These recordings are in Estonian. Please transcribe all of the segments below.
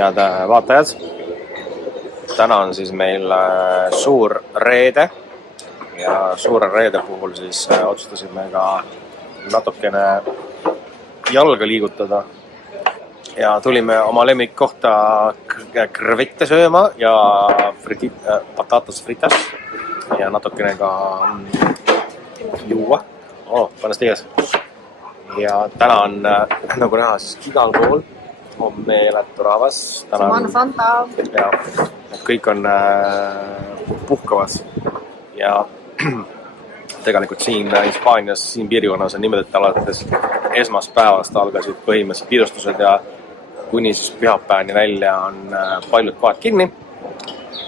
Head vaatajad, täna on siis meil suur reede ja suure reede puhul siis otsustasime ka natukene jalga liigutada ja tulime oma lemmikkohta krevette sööma ja patatas fritas ja natukene ka juua. Panes teges. Ja täna on nagu näha siis igal pool on meeletu rahvas. Ja kõik on puhkavad ja tegelikult siin Hispaanias, siin piirkonnas on niimoodi, et alates esmaspäevast algasid põhimõtteliselt pidustused ja kuni siis pühapäevani välja on paljud kohad kinni.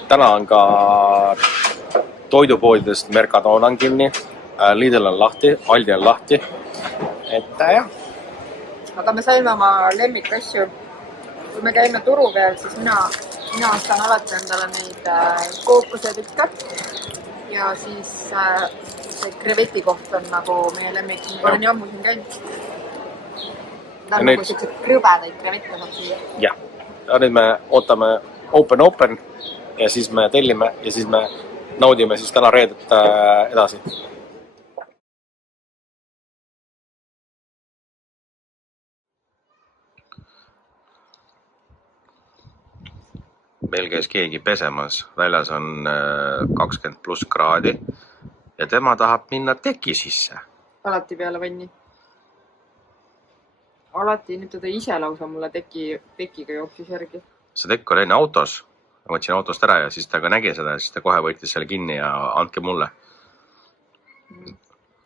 Täna on ka toidupoodidest Mercadona on kinni, Lidl on lahti, Aldi on lahti. Et jah. Aga me saime oma lemmikasju. Kui me käime turu peal, siis mina ostan alati endale neid kookosetükke ja siis see kreveti koht on nagu meie lemmik. Ma olen nii ammu siin käinud. Ta on nagu sellised krõbedaid krevette saab siia. Jah, ja nüüd me ootame open ja siis me tellime ja siis me naudime siis täna reedet edasi. Meil käis keegi pesemas, väljas on 20+ kraadi ja tema tahab minna teki sisse. Alati peale vanni. Alati nüüd teda ise lausa mulle tekiga jooksis järgi. See tekk oli enne autos. Ma võtsin autost ära ja siis ta ka nägi seda ja siis ta kohe võitis selle kinni ja andke mulle.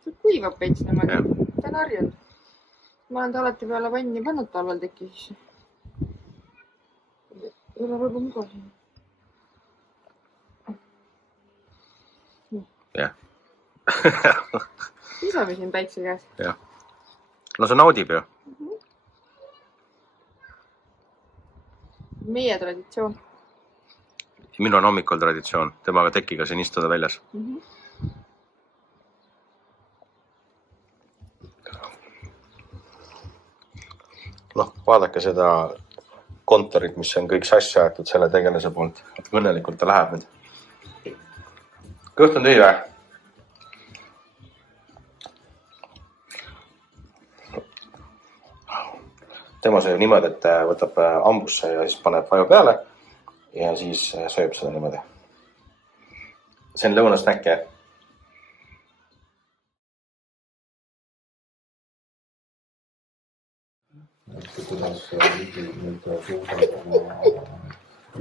See kuivab veits niimoodi. Ta on harjunud. Ma olen ta alati peale vanni pannud talvel teki sisse. Ei ole väga mugav siin. Jah. Isame siin päikse käes. Jah. No see naudib ju. Meie traditsioon. Minu on hommikul traditsioon. Temaga tekiga siin istuda väljas. Noh, vaadake seda kontorit, mis on kõik sassi aetud selle tegelase poolt. Õnnelikult ta läheb nüüd. Kõht on tühi või? Tema sööb niimoodi, et võtab ambusse ja siis paneb vaju peale ja siis sööb seda niimoodi. See on lõunasnäkk, jah?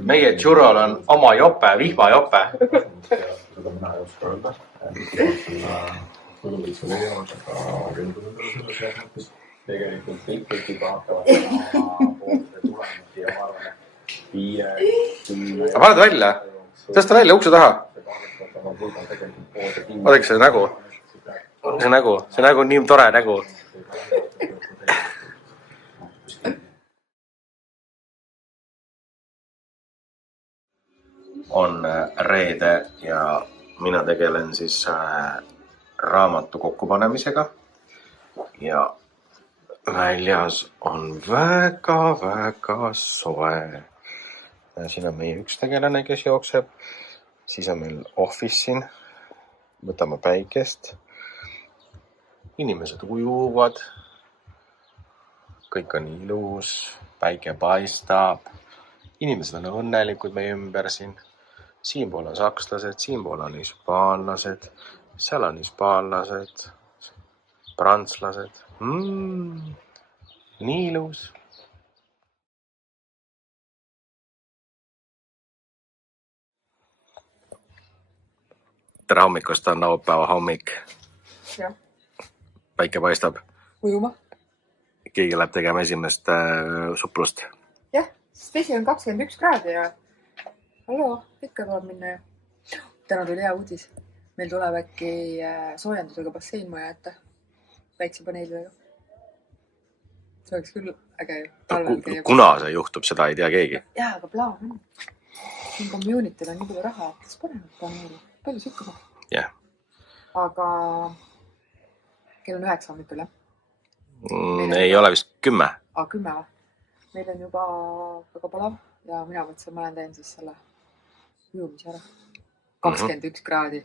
Meie churrol on oma jope, vihmajope. Tegelikult kõik vaatavad poolde tulemusi ja ma arvan, Aga paned välja? Tõsta välja ukse taha. Vaadake see nägu. See nägu on nii tore nägu. On reede ja mina tegelen siis raamatu kokkupanemisega ja väljas on väga soe. Siin on meie üks tegelane, kes jookseb. Siis on meil office siin. Võtame päikest. Inimesed ujuvad. Kõik on ilus. Päike paistab. Inimesed on õnnelikud meie ümber siin. Siinpool on sakslased, siinpool on hispaanlased, seal on hispaanlased, prantslased. Nii ilus. Tere hommikust on laupäeva hommik. Jah. Päike paistab. Ujuma. Keegi läheb tegema esimest suplust. Jah, sest vesi on 21 kraadi ja hallo, ikka tuleb minna ja. Täna tuli hea uudis. Meil tuleb äkki soojendusega bassein maja ette. Päiksepaneelidega. See oleks küll äge. Kuna see juhtub, seda ei tea keegi. Jaa, aga plaan on. Siin communityl on nii palju raha, et kes panevad paneeli. Palju sikkuma. Jah. Aga kell on 9 hommikul, jah? Ei ole vist 10. 10 või? Meil on juba väga palav. ja mina mõtlesin, ma lähen teen siis selle ujumise ära. 21 kraadi.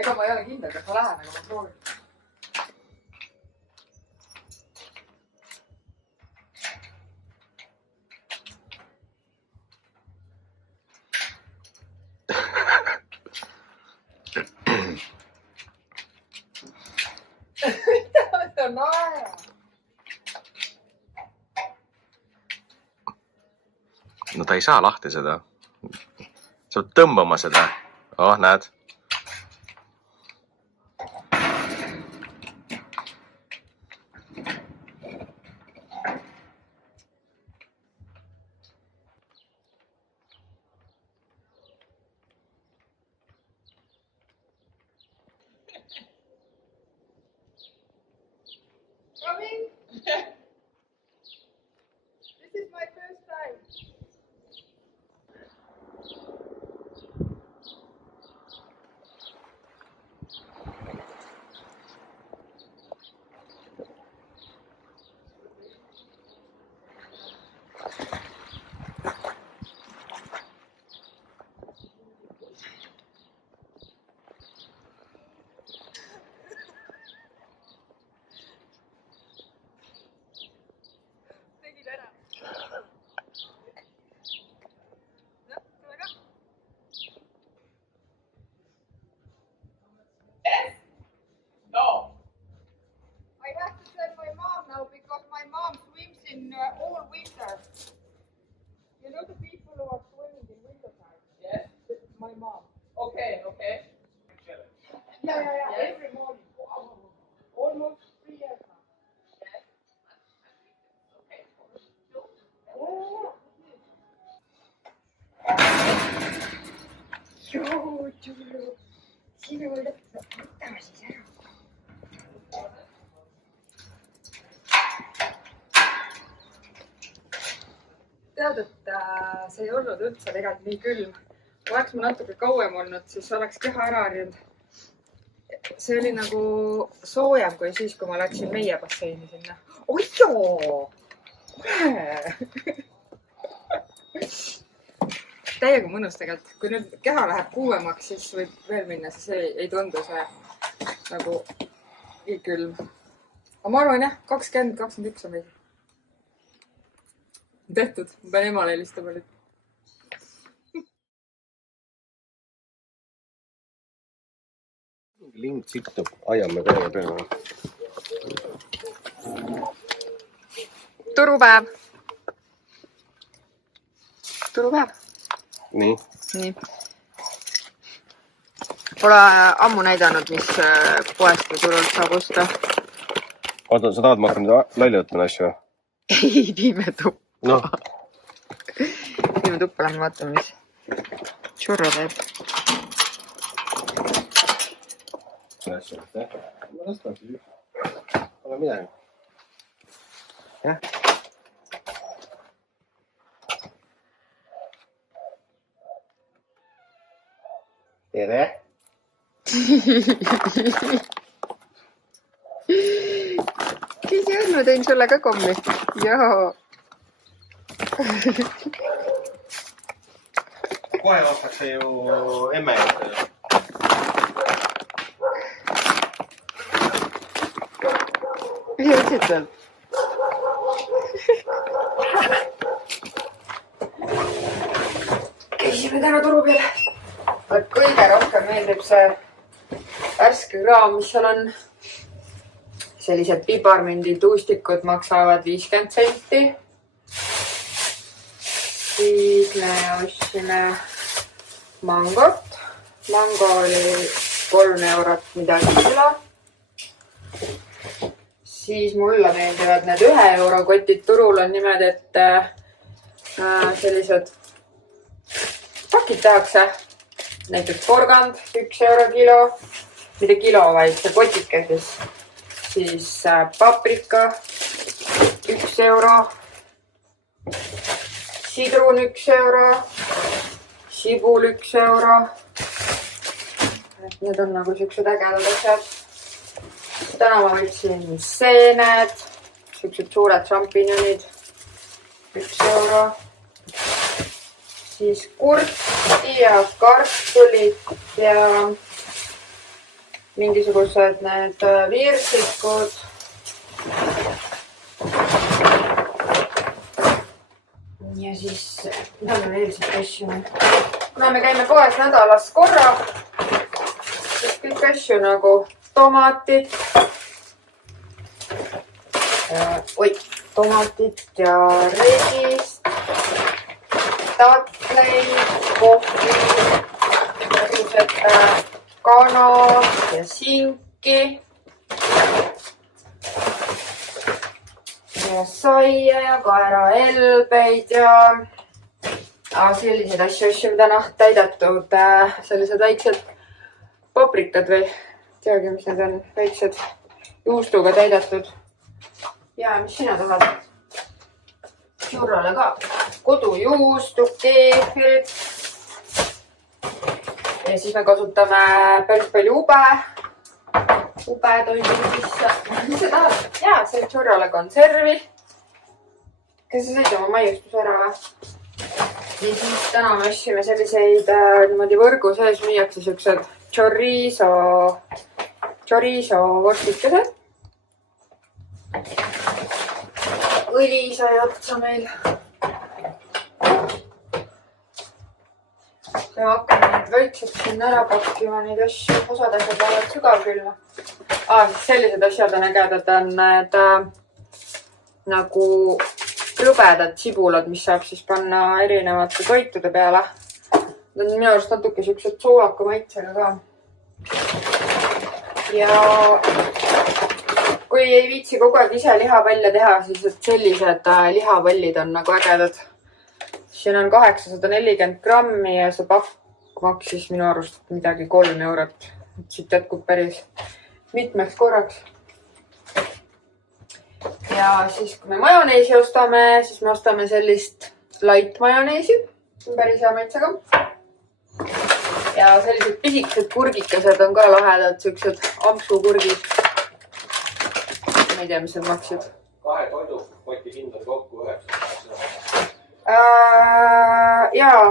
Ega ma ei ole kindel, kas ma lähen, aga ma proovin. Mida ta naerab? No ta ei saa lahti seda. Sa pead tõmbama seda. Oh, näed. Coming? This is my first time. Tegid ära. No, tule ka. Yes? No. I have to send my mom now because my mom swims in all winter. You know the people who are swimming in winter time? Yes. This is my mom. Okay. Yeah. Every morning. Almost 3 years now. Yes. Okay. Joo, sinu lõpp, võtame siis ära. Tead, et see ei olnud üldse tegelikult nii külm. Oleks ma natuke kauem olnud, siis oleks keha ära harjunud. See oli nagu soojem kui siis, kui ma läksin meie basseini sinna. Oi joo! Täiega mõnus tegelikult. Kui nüüd keha läheb kuumemaks, siis võib veel minna, siis ei tundu see nagu nii külm. Aga ma arvan jah, 20-21 on meil. Tehtud. Ma pean emale helistama nüüd. Lind sittub, ajame päeva peale. Turupäev. Turupäev. Nii. Pole ammu näidanud, mis poest või turult saab osta. Oota, sa tahad, ma hakkan laiali võtma asju? Ei, viime tuppa. No. Viime tuppa, lähme vaatame, mis Churro teeb. Ma lastan siis üks. Ole midagi. Jah? Tere! Kes on, ma tõin sulle ka kommi. Joo. Kohe vastakse ju emme juurde. Mis sa ütlesid seal? Käisime täna turu peal. Kõige rohkem meeldib see värske kraam, mis seal on. Sellised piparmendituustikud maksavad 50 senti. Siis me ostsime mangot. Mango oli 3 eurot midagi kilo. Siis mulle meeldivad need 1 euro kotid. Turul on niimoodi, et sellised pakid tehakse. Näiteks porgand 1 euro kilo. Mitte kilo, vaid see kotike siis paprika 1 euro. Sidrun 1 euro. Sibul 1 euro. Need on nagu siuksed ägedad asjad. Täna ma võtsin seened, siuksed suured šampinjonid. €1. Siis kurki ja kartulit ja mingisugused need virsikud. Ja siis, mida me veel siit asju? Kuna me käime poes nädalas korra, siis kõik asju nagu tomatid. Tomatit ja reegist, tatleid, kohvi, kana ja sinki ja saia ja kaeraelbeid ja selliseid asju, mida täidetud sellised väiksed paprikad või teagi, mis need on, väiksed juustuga täidetud. Ja mis sina tahad? Churrole ka kodujuustu, keefrit. Ja siis me kasutame päris palju ube toidu sisse. Mis sa tahad? Jaa, see on churrole konservi. Kas sa sõid oma maiustuse ära või? Ja siis täna me ostsime selliseid niimoodi võrgu sees müüakse siuksed chorizo vorstikesed. Õli sai otsa meil. Me hakkame neid väiksed sinna ära pakkima, neid asju, osad asjad lähevad sügavkülma. Siis sellised asjad on ägedad, on need nagu krõbedad sibulad, mis saab siis panna erinevate toitude peale. Need on minu arust natuke siuksed soolaka maitsega ka. Ja kui ei viitsi kogu aeg ise lihapalja teha, siis sellised lihapallid on nagu ägedad. Siin on 840 grammi ja see pakk maksis minu arust midagi 3 €. Siit jätkub päris mitmeks korraks. Ja siis kui me majoneesi ostame, siis me ostame sellist light majoneesi. Päris hea maitsega. Ja sellised pisikesed kurgikesed on ka lahedad, siuksed ampsukurgid. Ma ei tea, mis need maksid. 2 toidupoti hind on kokku 9. Jaa,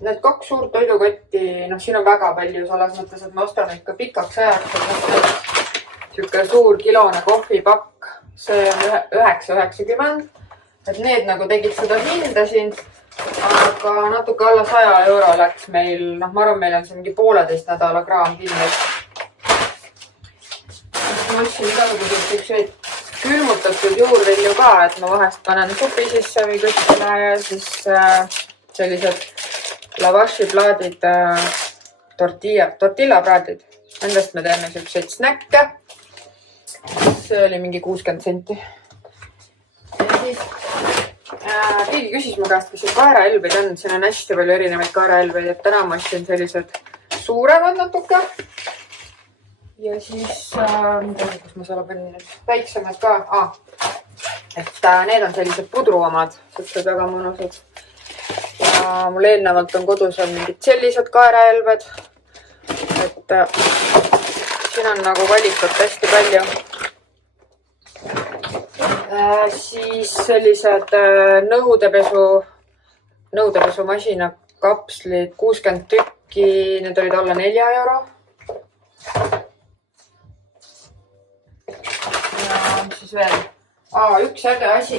need 2 suurt toidukotti, siin on väga palju selles mõttes, et me ostame ikka pikaks ajaks. Siuke suur kilone kohvipakk, see on 9,90. Et need nagu tegid seda hinda siin, aga natuke alla 100 € läks meil, ma arvan, meil on see mingi 1,5 nädala kraam kinni. Ma ostsin igasuguseid külmutatud juurvilju ka, et ma vahest panen supi sisse või kuskile ja siis sellised lavašiplaadid, tortillaplaadid. Nendest me teeme selliseid snäkke. See oli mingi 60 senti. Ja siis keegi küsis mu käest, kas siin kaeraelbeid on. Siin on hästi palju erinevaid kaeraelbeid, et täna ma ostsin sellised suuremad natuke. Ja siis, kus ma selle panin nüüd, väiksemad ka. Et need on sellised pudru omad, sellised väga mõnusad. Ja mul eelnevalt on kodus on mingid sellised kaeraelbed. Et siin on nagu valikut hästi palju. Siis sellised nõudepesumasina kapslid, 60 tükki, need olid alla 4 €. Ja mis siis veel? Üks äge asi,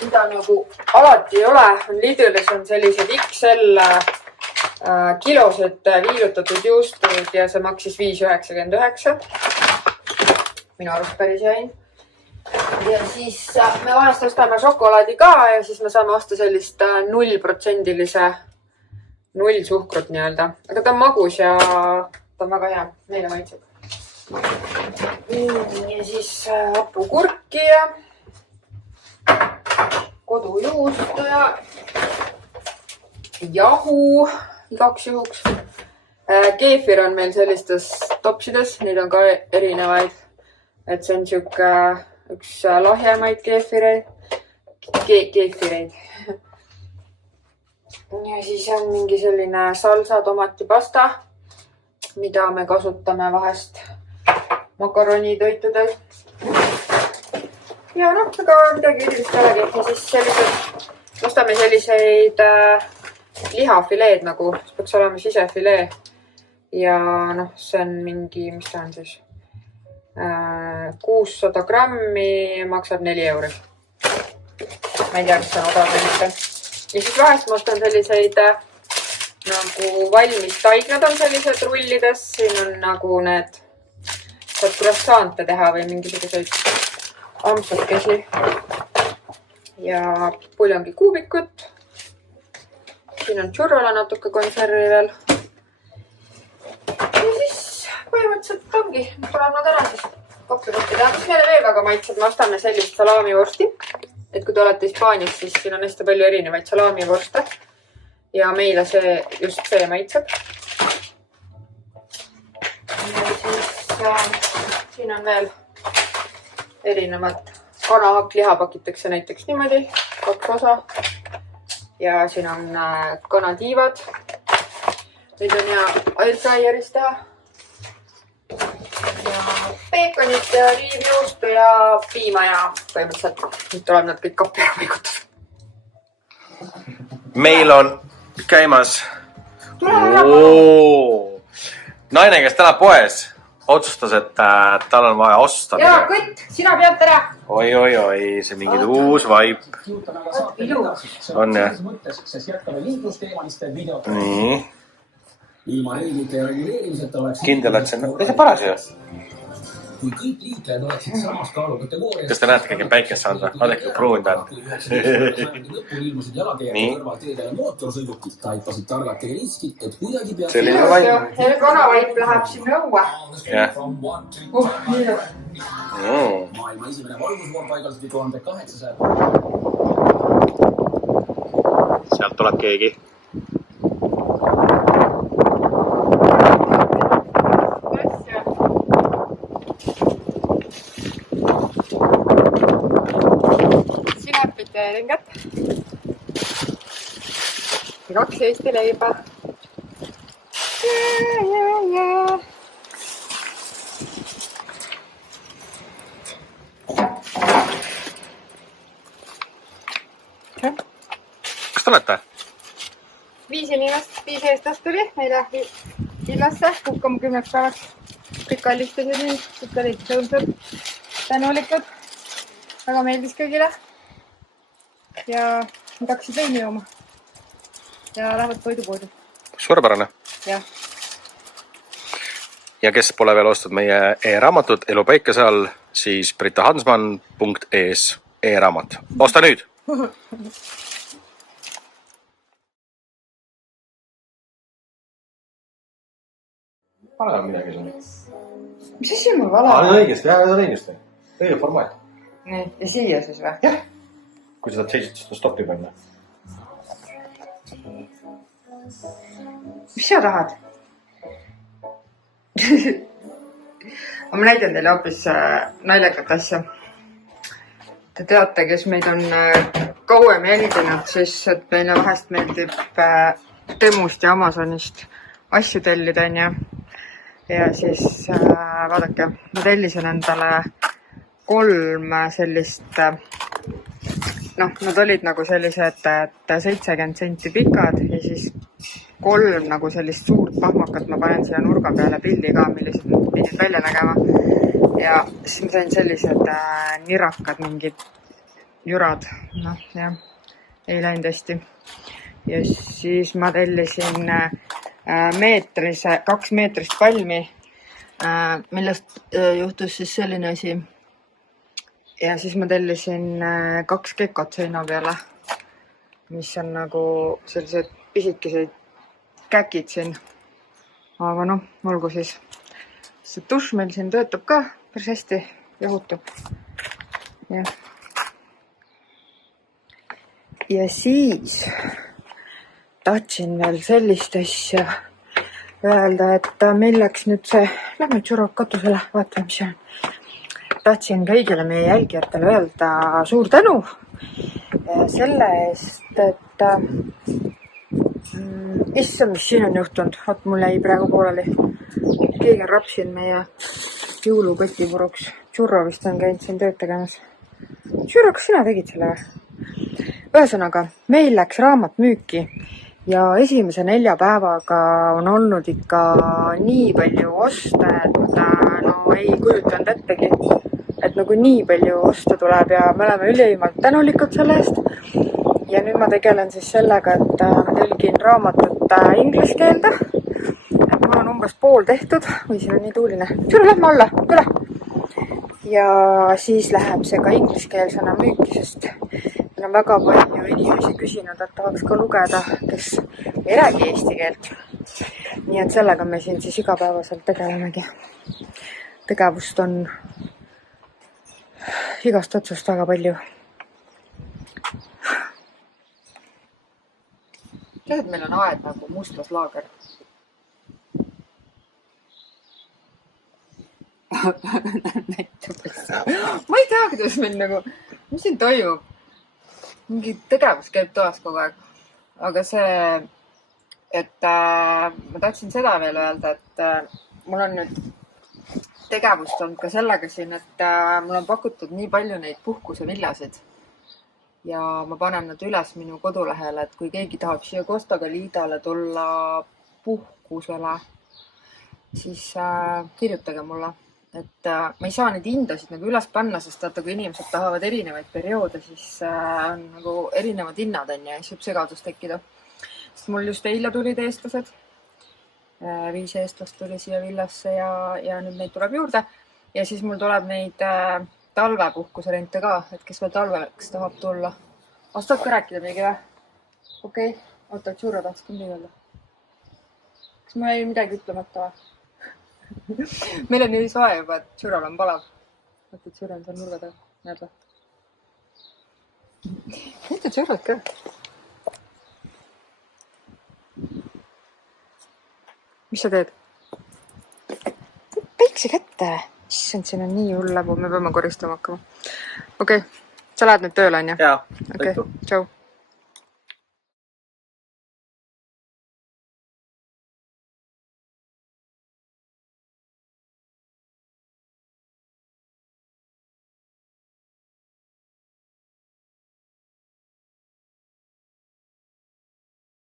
mida nagu alati ei ole, on Lidlis on sellised XL kilosed viilutatud juustud ja see maksis 5,99. Minu arust päris hea hind. Ja siis me vahest ostame šokolaadi ka ja siis me saame osta sellist 0% nullsuhkrut nii-öelda. Aga ta on magus ja ta on väga hea. Meile maitseb. Ja siis hapukurki ja kodujuustu ja jahu igaks juhuks. Keefir on meil sellistes topsides, neid on ka erinevaid. Et see on siuke üks lahjemaid keefireid. Ja siis on mingi selline salsa tomatipasta, mida me kasutame vahest makaronitoitudel. ja noh, aga midagi erilist ei olegi. Ja siis ostame selliseid lihafileed nagu, peaks olema sisefilee. Ja noh, see on mingi, mis ta on siis, 600 grammi maksab 4 €. Ma ei tea, mis on odav või mitte. Ja siis vahest ma ostan selliseid nagu valmis taignad on sellised rullides. Siin on nagu need, saad croissante teha või mingisuguseid ampsakesi. Ja puljongi kuubikut. Siin on churrola natuke konservi veel. Ja siis põhimõtteliselt ongi, tuleb nad ära siis kokkukottida. Mis meile veel väga maitseb, me ostame sellist salamivorsti. Et kui te olete Hispaanias, siis siin on hästi palju erinevaid salamivorste. Ja meile just see maitseb. Ja siis siin on veel erinevad kanahakliha pakitakse näiteks niimoodi, 2 osa. Ja siin on kanatiivad. Neid on hea airfryeris teha. Ja peekonit ja liivjuustu ja piima ja põhimõtteliselt nüüd tuleb nad kõik kappi ära paigutada. Meil on käimas naine, kes täna poes otsustas, et tal on vaja osta. Ja Kõtt, sina pead ära. Oi, see mingid uus vaip. On jah. Nii. Kindel, et see on... Ei see paras ju? Kas te näete kõige päikest saanud või? Vaadake, kui pruun ta on. Nii. Selline vaip. Kanavaip läheb siin õue. Jah. Sealt tuleb keegi. Ringat. Ja 2 Eesti leiba. Kas te olete? 5 inimest, 5 eestlast tuli meile villasse puhkama 10 päevaks. Kõik kallistasid nii, kõik olid tõusud, tänulikud. Väga meeldis kõigile. Ja nad hakkasid veini jooma. Ja lähevad toidupoodi. Suurepärane. Jah. Ja kes pole veel ostnud meie e-raamatut Elu päikese all, siis britahansman.es e-raamat. Osta nüüd! Vale on midagi siin. Mis asi mul vale? Nüüd on õigesti, jah, nüüd on õigesti. Õige formaat. Nii, ja siia siis või? Jah. Kui seda teisest stoppi panna. Mis sa tahad? Ma näidan teile hoopis naljakat asja. Te teate, kes meid on kauem jälginud, siis et meile vahest meeldib Temust ja Amazonist asju tellida, onju. Ja siis vaadake, ma tellisin endale 3 sellist... Noh, nad olid nagu sellised 70 senti pikad ja siis 3 nagu sellist suurt pahmakat ma panen siia nurga peale pildi ka, millised nad pidid välja nägema. Ja siis ma sain sellised nirakad, mingid jurad. Noh, jah, ei läinud hästi. Ja siis ma tellisin 2 meetrist palmi, millest juhtus siis selline asi. Ja siis ma tellisin 2 kekot seina peale, mis on nagu sellised pisikeseid käkid siin. Aga noh, olgu siis. See dušš meil siin töötab ka päris hästi, jahutub. Ja siis tahtsin veel sellist asja öelda, et meil läks nüüd see, lähme tšurok katusele, vaatame, mis see on. Tahtsin kõigile meie jälgijatele öelda suur tänu selle eest, et issand, mis siin on juhtunud. Oot, mul jäi praegu pooleli. Keegi on rapsinud meie jõulukoti puruks. Churro vist on käinud siin tööd tegemas. Tšüro, kas sina tegid selle või? Ühesõnaga, meil läks raamat müüki ja esimese 4 päevaga on olnud ikka nii palju oste, et no ei kujutanud ettegi, et nagu nii palju oste tuleb ja me oleme ülimalt tänulikud selle eest. Ja nüüd ma tegelen siis sellega, et ma tõlgin raamatut inglise keelde. Et mul on umbes pool tehtud või siin on nii tuuline. Tšüro, lähme alla, tule! Ja siis läheb see ka ingliskeelsena müüki, sest meil on väga palju inimesi küsinud, et tahaks ka lugeda, kes ei räägi eesti keelt. Nii et sellega me siin siis igapäevaselt tegelemegi. Tegevust on igast otsust väga palju. Tead, et meil on aed nagu mustlaslaager. Ma ei tea, kuidas meil nagu, mis siin toimub? Mingi tegevus käib toas kogu aeg. Aga see, et ma tahtsin seda veel öelda, et mul on nüüd tegevust olnud ka sellega siin, et mul on pakutud nii palju neid puhkusevillasid. Ja ma panen nad üles minu kodulehele, et kui keegi tahab siia Costaga Liidale tulla puhkusele, siis kirjutage mulle. Et ma ei saa neid hindasid nagu üles panna, sest vaata, kui inimesed tahavad erinevaid perioode, siis on nagu erinevad hinnad ja siis võib segadus tekkida. Sest mul just eile tulid eestlased. 5 eestlast tuli siia villasse ja nüüd neid tuleb juurde. Ja siis mul tuleb neid talvepuhkuserente ka, et kes veel talveks tahab tulla. Tahad ka rääkida mingi või? Okei, oota, Tšuro tahaks ka midagi öelda. Kas mul ei midagi ütlemata või? Meil on nii soe juba, et Tšurol on palav. Vaata, Tšuro on seal nurga taga. Näed või? Mitte Tšurot ka. Mis sa teed? Päikse kätte. Issand, siin on nii hull läbu. Me peame koristama hakkama. Okei, sa lähed nüüd tööle, on ju? Jaa, okei, tšau.